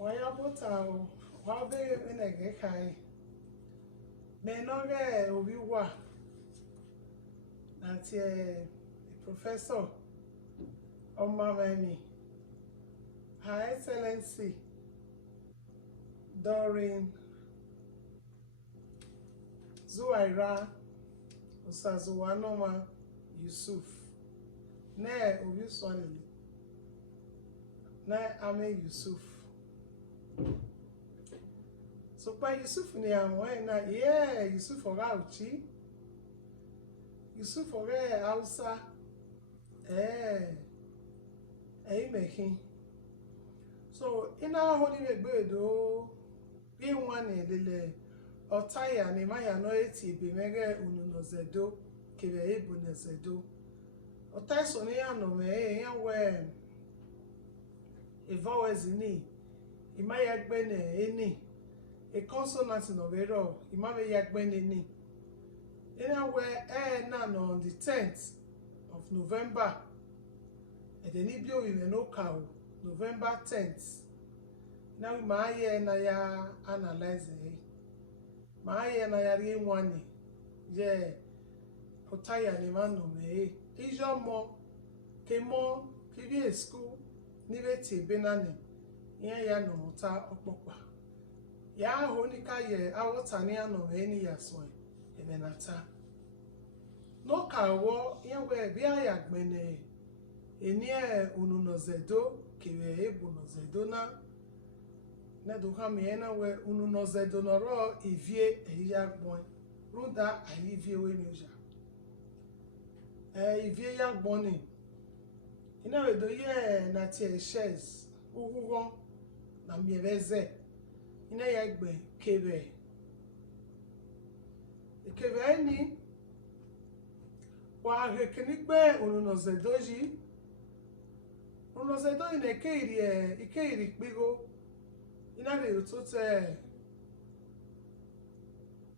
Waya bota wabe enege kai. Menoge obiwa. Nanti professor Omameni. Her Excellency Doreen Zuwaira Osazuwanoma Yusuf. Ne obi swalili. Ne ame Yusuf. So pa Yusuf ni amwe na Yusuf oga uchi. Yusuf oga Hausa. Mekin. So ina honi megbe do bi wan lele otaya ni maya no eti be mege ununozedo Kevbę Ebonozęzo. Otai so ni ano me yan we vowels ni imaya gbe ne eni a consonant no vero imame yagbe ni ina we na no on the 10th of November edeni bi o we no ka November 10th now ma na ya analyze ma na ya ri nwani je otaya ni manu me ijomo kemo kibi school ni beti benani yen ya no muta opopa ya ho ni ka ye awota ni ano me ni yaso ebenata no ka wo yen we bi ayagbene eni ununozedo Kevbę Ebonozęzo na do ha me na we ununozedo no ro ivie eyagbon ruda ayivie we ni oja ivie yagbon ni ina we do ye na tie shares ugugo na mieveze ina yagbe Kevbę ni wa rekenigbe ununozedo ji ununozedo ina ikeiri pigo ina re utote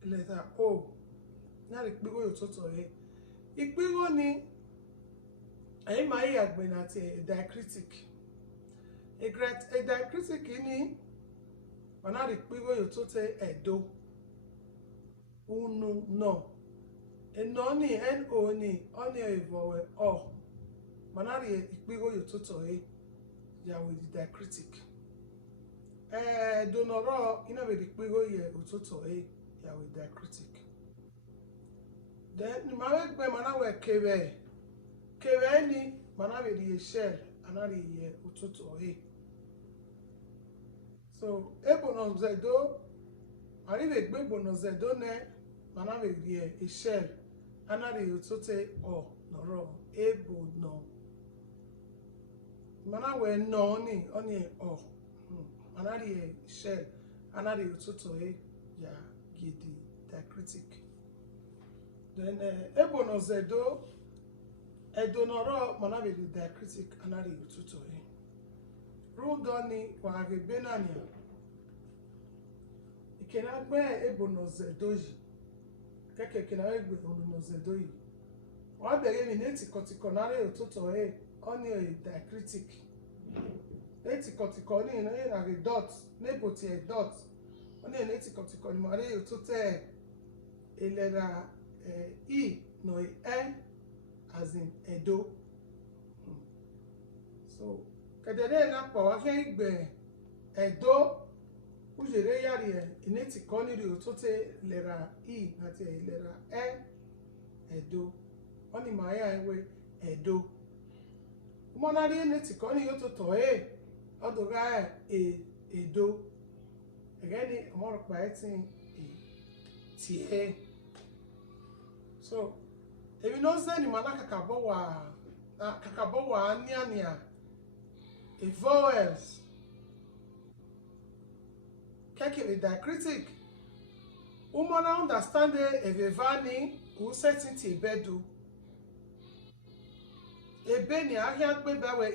letter O ina re pigo utoto ipigo ni ayi ma yagbe na tie diacritic a diacritic ni manari pigo yotote Edo unu no eno ni no ni oni evowe o manari ipigo yototo ya with the diacritic donoro ina be ipigo ye yototo ya with diacritic then ma gbe manawe Kevbę ni manabe di shell anari ye yototo so Ebonozęzo arive gbe Ebonozęzo ne manabe di a shell anari yotote o noro ebono manawe no ni oni o anari shell anari yototo ya gidi diacritic then Ebonozęzo edonoro manabe di diacritic anari yototo rudoni wa gebenania ikena gbe Ebonozęzo yi keke kena gbe Ebonozęzo yi wa bere mi neti kotikonare yototo oni diacritic neti kotikoni na the dot neboti a dot oni neti kotikoni mare yototo elera I no as in Edo so kedere na pa wa fe igbe Edo ujere yari ineti koni ri otote lera I ati lera Edo oni ma ya ewe Edo umonari ineti koni yototo odoga Edo egeni omoro pa etin ti so ebi no se ni mana kakabo wa ania a vowels keke diacritic umona understand evevani u certainty bedu ebe ni ahia gbe bawe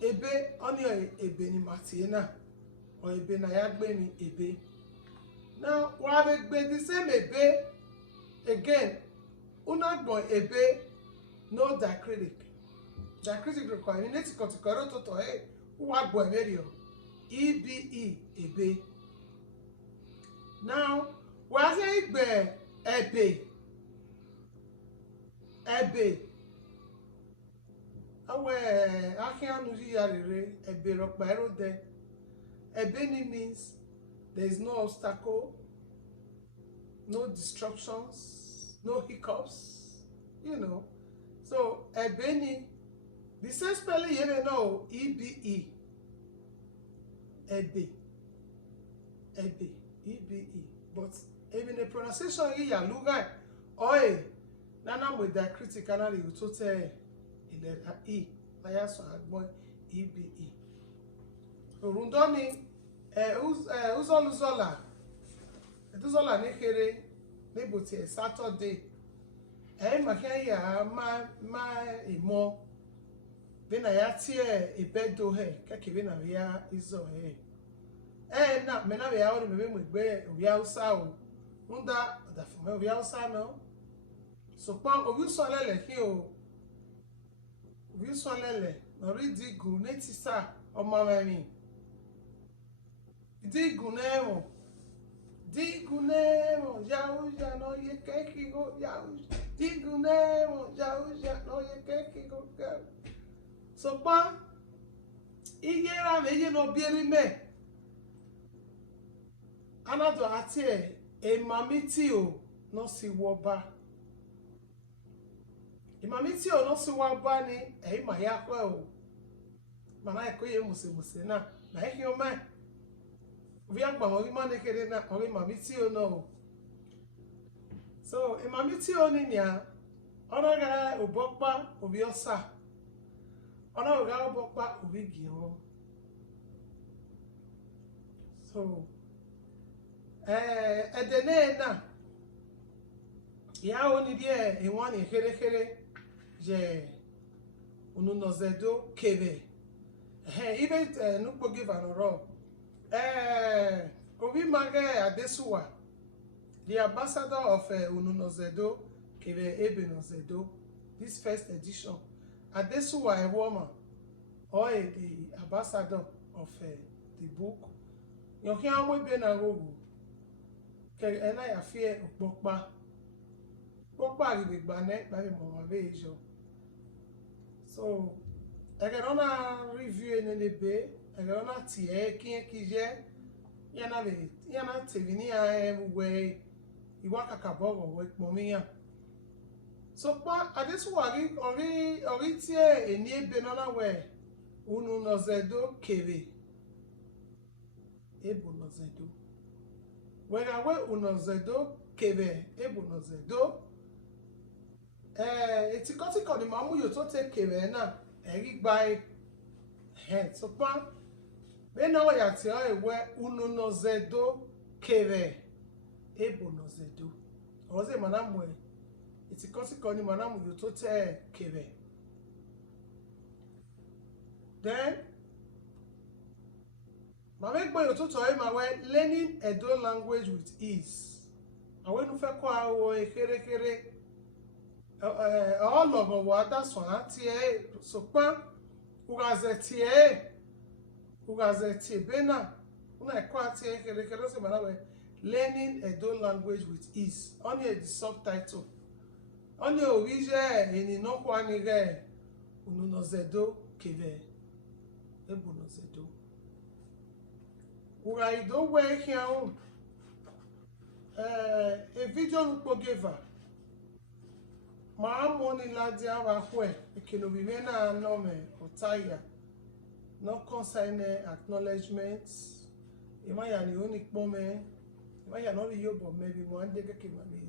ebe oni ebe ni matina o ebe na ya gbe ni ebe now wa be gbe the same ebe again una gbon ebe no diacritic diacritic require ni neti kotikoro toto uwa gbo eberio ebe ebe. Now we say igbe ebe awe akianu ji yarere ebe rokpa erode. Ebeni means there is no obstacle, no disruptions, no hiccups, you know. So Ebeni, the same spelling you know, E-B-E. Ebe. Ebe. E-B-E. But even the pronunciation here, look at Oe. Nana with the critical you to say E. Maya so agbo E-B-E. Rundoni uzola nekere n'eboti Saturday maka ya ma imo bena ya tie ebedo keke bena ya izo na mena ya ori mebe mu gbe obi Hausa o nda da fun obi Hausa no so pa obi so lele ki o obi so lele no ri digu netisa o ma mi digunemo jauja no ye keki go jauja digunemo jauja no ye keki go so pa iyera meje no bieri me anado ati emamiti o no si woba emamiti o no si woba ni ma ya kwa o mana ekoye muse na ehi o me we are going to make na ori mamiti o no. So mamiti o ni nia ona ga obokpa obi osa ona ga obokpa obi giho. So edene na ya oni die enwani kere je ununozedo kebe ibe nukpo give an oro. Kevbę Ebonozęzo, the ambassador of Kevbę Ebonozęzo, this first edition. Adesuwa a woman, or the ambassador of the book. Yoki amwe bena rogu. Ke ena ya fie okpokpa. Okpokpa ribegbane ba mo be ejo. So, egerona review enelebe. Agora tie quem quiser yana tevini we iwaka kabogo we mominha so pa adesu ori tie eni ebe nona we ununozedo Kevbę Ebonozęzo we gawe unozedo Kevbę Ebonozęzo etikotiko ni mamu yo to te Kevbę na eri gbai so pa bena wa yati ewe ununozedo Kevbę Ebonozęzo oze manamu itikosiko ni manamu yo to te Kevbę. Then ma make boy yo to ma we learning Edo language with ease awe nu fe ko awo kere all of what that's one tie so pa ugazeti bena una kwati kere se manawe learning Edo language with ease only the subtitle only orije eni no kwani ge ununozedo Kevbę Ebonozęzo uraido we hian a video nupogeva ma moni ladi awa hwe ekinobimena nome otaya no concern acknowledgements imaya ni oni pome imaya no yobo maybe one day ke ma me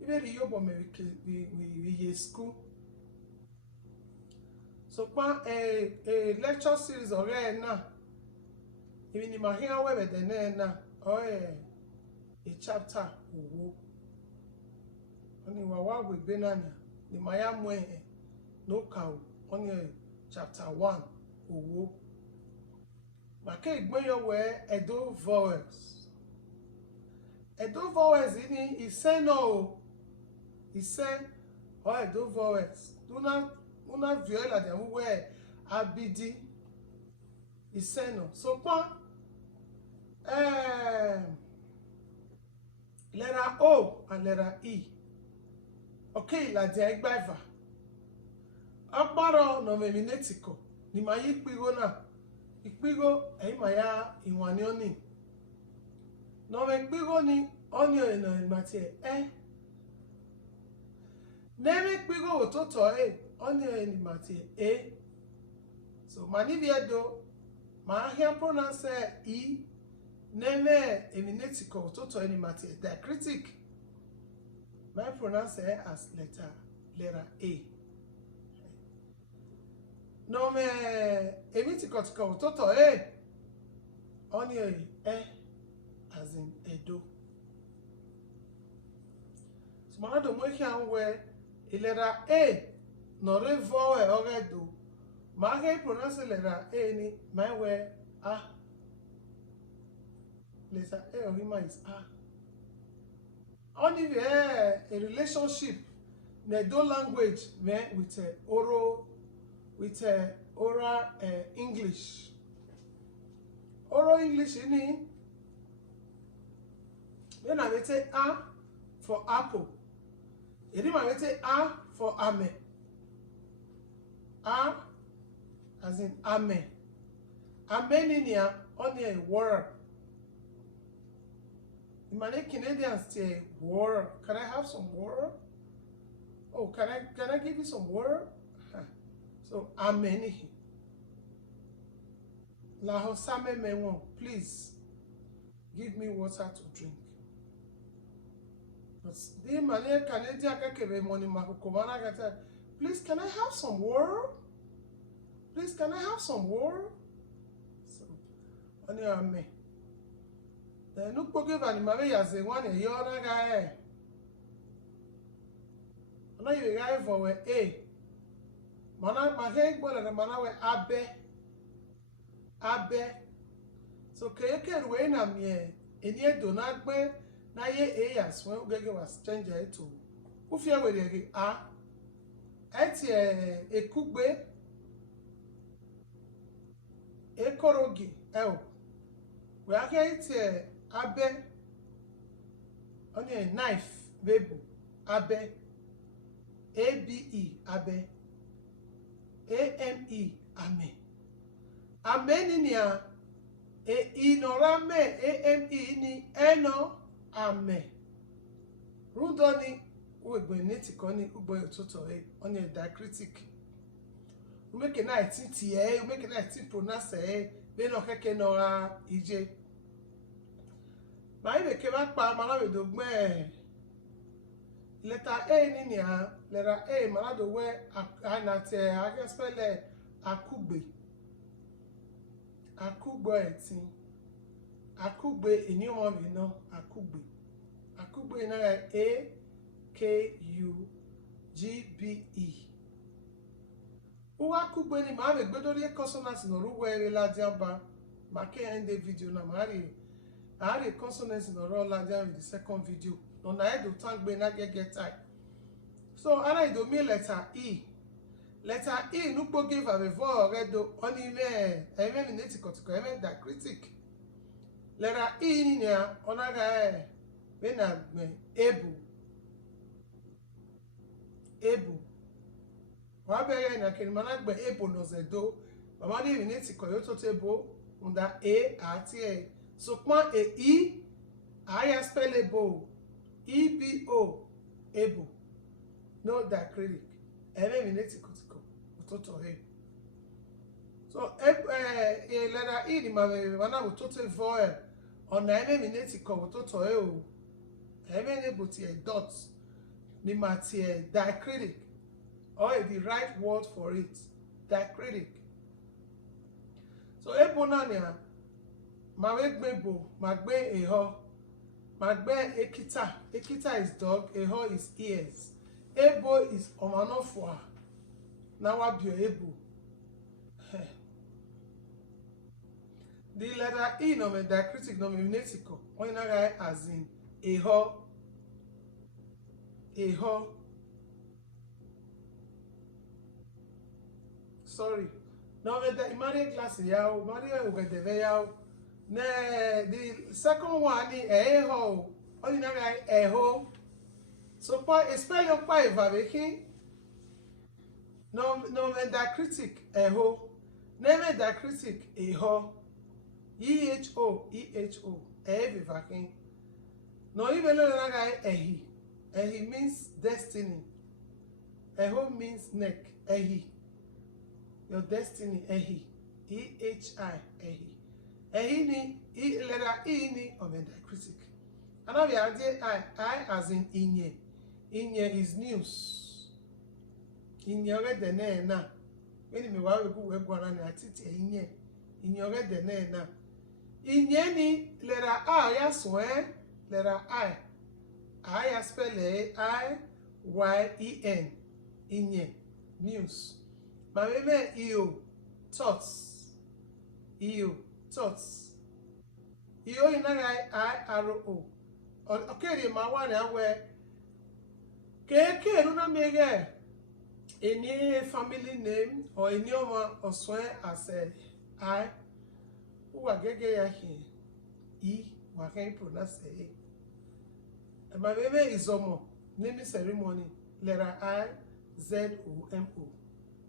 ibe ri yobo maybe we school so pa a lecture series ore na even ni ma hia we de na a chapter owo oni wa we benania ni maya mwe no ka oni chapter 1 owo maka igbeyo we Edo vowels ni ise no ise o Edo vowels una viola de we abidi iseno. So kwa letter O and letter E. Okay, la de egbaiva. Akbaro no meminetiko. Ni ma yikpigo na. Ikpigo ma ya iwani oni. No me ikpigo ni oni eno mati Neme ikpigo ototo oni eno mati So mani viedo ma here pronounce E. Neme eminetiko ototo eno mati diacritic. My pronounce as letter A. No me emitiko ototo oni as in Edo. So mana do mo here we letter A no revo oredo. Ma he pronounce letter A ni my we a. Letter A orima is a. Only a relationship in Edo language with oral English. Oral English in then I will say A for apple. Then I will say A for ame. A as in ame. Ame in here only a word. Many Canadians say water. Can I have some water? Oh, can I give you some water? So ameni. La hosame mewo, please give me water to drink. But the many Canadian kakebe money makukomana gata. Please, can I have some water? Please, can I have some water? So, only ame. Nuk po give ani mame ya ze one ye ona ga Ona you guy for we Mana ma he gbola na mana we abe. So ke we na me eni Edo na gbe na ye ya so ugege was change to. Ku fie we de a ekugbe ekorogi we ake abe only a knife baby abe abe ame ame ni a inorame ame ni eno ame rudoni uegbeneti koni ugbo ototo only diacritic we make a night we make a night pronounce be no keke no ije Mai be ke ba pa mala we do gbe letter A ni ni a letter A mala do we na te a ke spell akugbe etin akugbe eni o mo bi no akugbe na AKUGBE Uwa akugbe ni ma be gbe dori consonant no ru we la diamba ma ke end the video na ma I had a consonant in the raw language in the second video. No, I had to thank me not get time. So, I do me letter E. Letter E, no go give a before redo only me. I mean, netiko that critic. Letter E in here, on a guy, when I'm able. Wabe na kirimanak be Ebonozęzo. Mama di netiko yoto table under A at A. So, point E, I spell ebo, EBO, ebo. No diacritic. So, letter E, the man will total vowel on the eminetico, total able dots, the material diacritic, or the right word for it, diacritic. So, ebonania. Mawegmebo, magbe eho, magbe ekita. Ekita is dog, eho is ears. Ebo is omanofwa. Nawabio ebo. The letter E no me diacritic no me mnetico. Oina guy as in eho. sorry. No, the Maria class yao, Maria ugedeve yao. Ne, the second one ni eho. Only na eho. So spell your five aveki. No diacritic eho. Name diacritic eho. EHO. Evi vakin. No even na ehi. Ehi means destiny. Eho means neck. Ehi. Your destiny. Ehi. EHI. Ehi. Ehi ni letter E ni of a diacritic. And now we are there I as in inye. Inye is news. Inye already ne na. When me wa we go na na titi inye. Inye already ne na. Inye ni letter I ya so letter I spell IYEN. Inye news. But maybe EO thoughts. EO thoughts. EO in IRO. Okay, my one where KK no mege any family name or any one or swear as I who are gege ya here. E what can pronounce it. And my baby is naming ceremony letter IZOMO.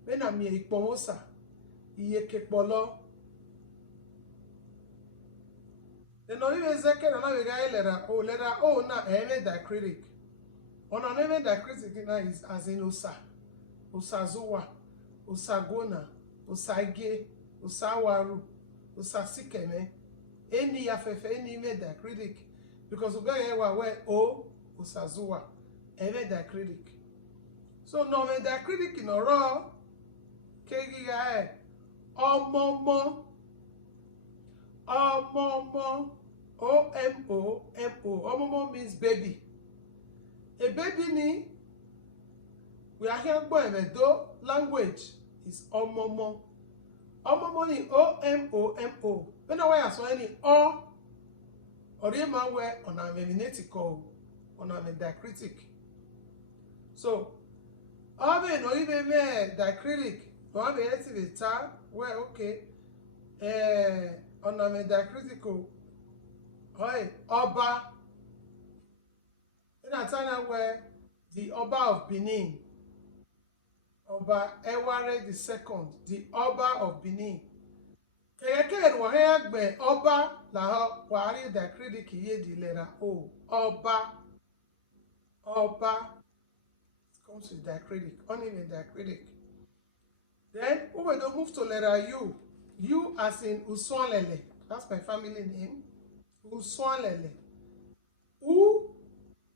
When I'm here, Pomosa, Iye Kepolo. The Novive Zeke and I letter O na eme diacritic. On an eme diacritic is as in Usa, Usazuwa, Usagona, Usage, Usawaru, Usasikeme, any yafefe, any eme diacritic. Because we got where O, Usazuwa, eme diacritic. So no eme diacritic in a raw. Kegiga Omomo OMO Omomo means baby. A baby ni we are here going Edo language is Omomo. Omomo ni OMO. When I saw any O or the man where on a meminetical on a diacritic. So Obe no even diacritic. No, I'm here to the time where okay, on a diacritical, right? Oba, in a time where the Oba of Benin, Oba Eware the second, the Oba of Benin. Keke wa hegbe Oba la wari diacritic ye the letter O. Oba comes with diacritic, only with diacritic. Then we will move to letter U. U as in Uswanlele. That's my family name. Uswanlele. U.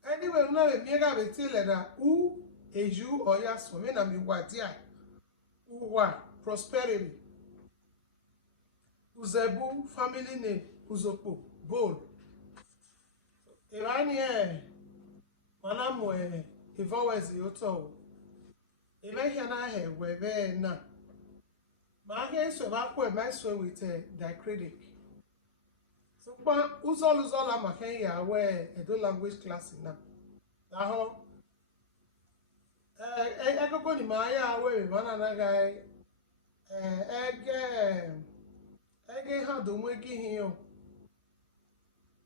Anyway, we have a mega beti letter U. Eju or yaso. We na mi wadia. Uwa. Prosperity. Uzebu. Family name. Uzopo. Bold. Irani Manamu Ivawezi Yoto. Imagine he were na. My hands were back with my sway with diacritic. So, Uzol my hand where Edo Language class now. Now, I go to my way, one another guy. Egg hand do we give him.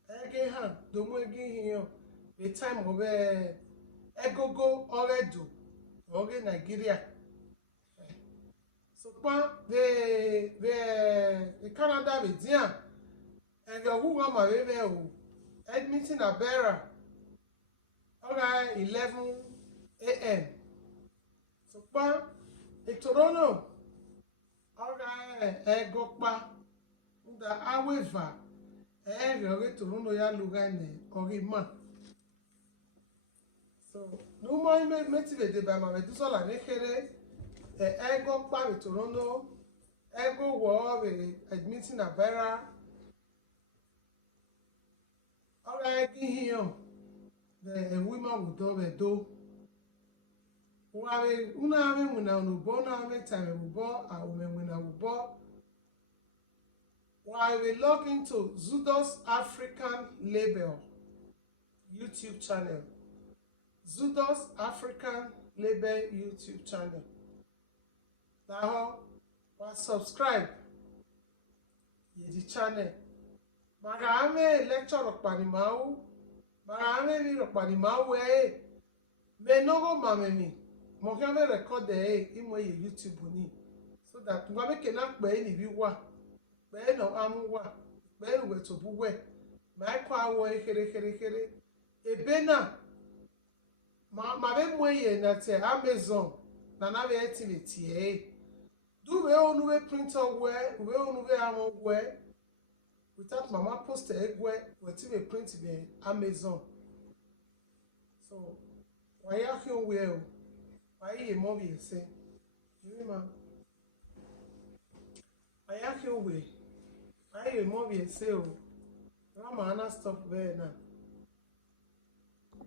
Egg hand do we give him. The time of Egogo already. Okay, Nigeria. So, the Canada with Dian and the who are my baby admitting a bearer. Okay, 11 a.m. So, a Toronto. Okay, Egokpa. The however, Toronto ya Lugane or man. So, no more motivated by my Medusa and Ekere, Ego Pavi Toronto, Ego War admitting a bearer. All right, here, the women would do. Una when I will born, I time will bore, I when I will bore. While we log into Zudo's African Label YouTube channel. Zudo's African Label YouTube channel. Now, wa subscribe ye di channel mara ame lecture rokpani mau mara ame mi rokpani mau me nogo mamemi mo kan be record imo ye YouTube ni so that ngwa make na pe ni bi wa pe no amu wa pe we to bu we ma kwa awo kere ebe na ma be mo ye na te Amazon na be etimeti do we onu we printer we onu we amu we without mama post egwe we ti be print be Amazon so why ya ki o we o why ye mo bi se you ma why ya ki o we why ye mo bi se o mama na stop there na